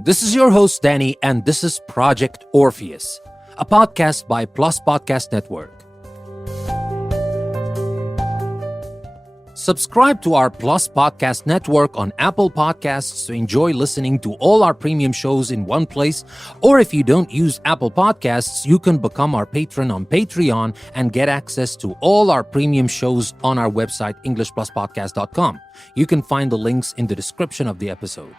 This is your host, Danny, and this is Project Orpheus, a podcast by Plus Podcast Network. Subscribe to our Plus Podcast Network on Apple Podcasts to enjoy listening to all our premium shows in one place. Or if you don't use Apple Podcasts, you can become our patron on Patreon and get access to all our premium shows on our website, EnglishPlusPodcast.com. You can find the links in the description of the episode.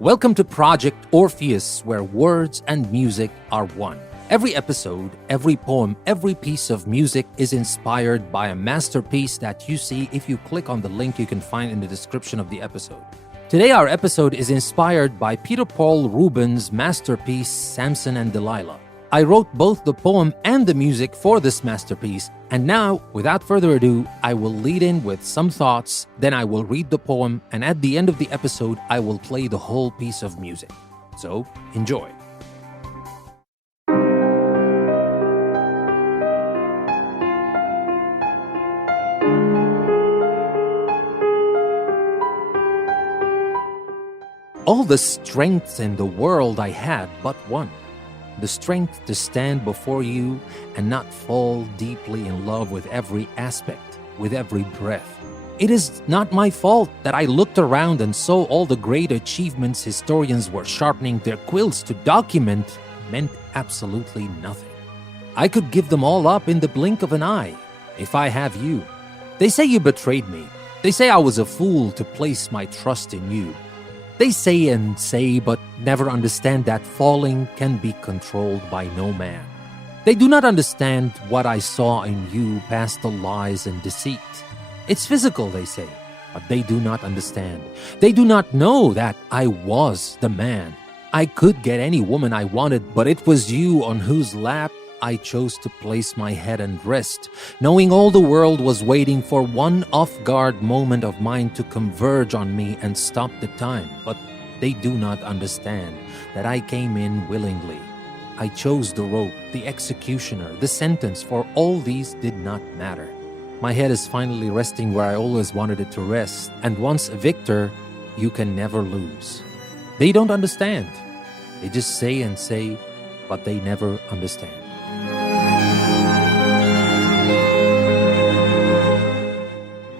Welcome to Project Orpheus, where words and music are one. Every episode, every poem, every piece of music is inspired by a masterpiece that you see if you click on the link you can find in the description of the episode. Today, our episode is inspired by Peter Paul Rubens' masterpiece, Samson and Delilah. I wrote both the poem and the music for this masterpiece, and now, without further ado, I will lead in with some thoughts, then I will read the poem, and at the end of the episode, I will play the whole piece of music. So, enjoy. All the strength in the world I had but one. The strength to stand before you and not fall deeply in love with every aspect, with every breath. It is not my fault that I looked around and saw all the great achievements historians were sharpening their quills to document meant absolutely nothing. I could give them all up in the blink of an eye if I have you. They say you betrayed me. They say I was a fool to place my trust in you. They say and say, but never understand that falling can be controlled by no man. They do not understand what I saw in you past the lies and deceit. It's physical, they say, but they do not understand. They do not know that I was the man. I could get any woman I wanted, but it was you on whose lap I chose to place my head and rest, knowing all the world was waiting for one off-guard moment of mine to converge on me and stop the time. But they do not understand that I came in willingly. I chose the rope, the executioner, the sentence, for all these did not matter. My head is finally resting where I always wanted it to rest, and once a victor, you can never lose. They don't understand. They just say and say, but they never understand.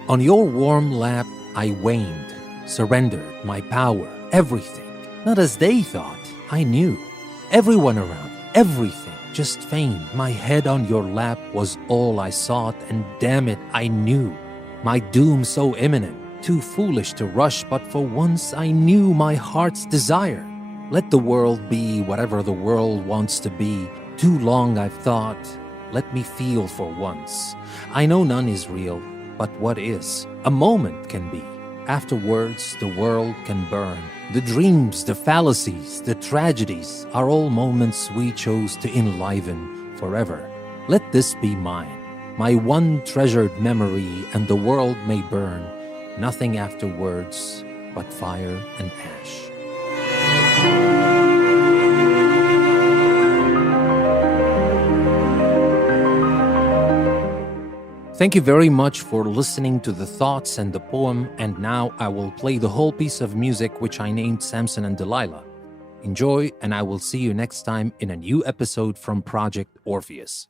On your warm lap, I waned, surrendered my power, everything. Not as they thought, I knew. Everyone around, everything, just feigned. My head on your lap was all I sought, and damn it, I knew. My doom so imminent, too foolish to rush, but for once I knew my heart's desire. Let the world be whatever the world wants to be. Too long I've thought, let me feel for once. I know none is real. But what is? A moment can be. Afterwards, the world can burn. The dreams, the fallacies, the tragedies are all moments we chose to enliven forever. Let this be mine, my one treasured memory, and the world may burn. Nothing afterwards but fire and ash. Thank you very much for listening to the thoughts and the poem, and now I will play the whole piece of music which I named Samson and Delilah. Enjoy, and I will see you next time in a new episode from Project Orpheus.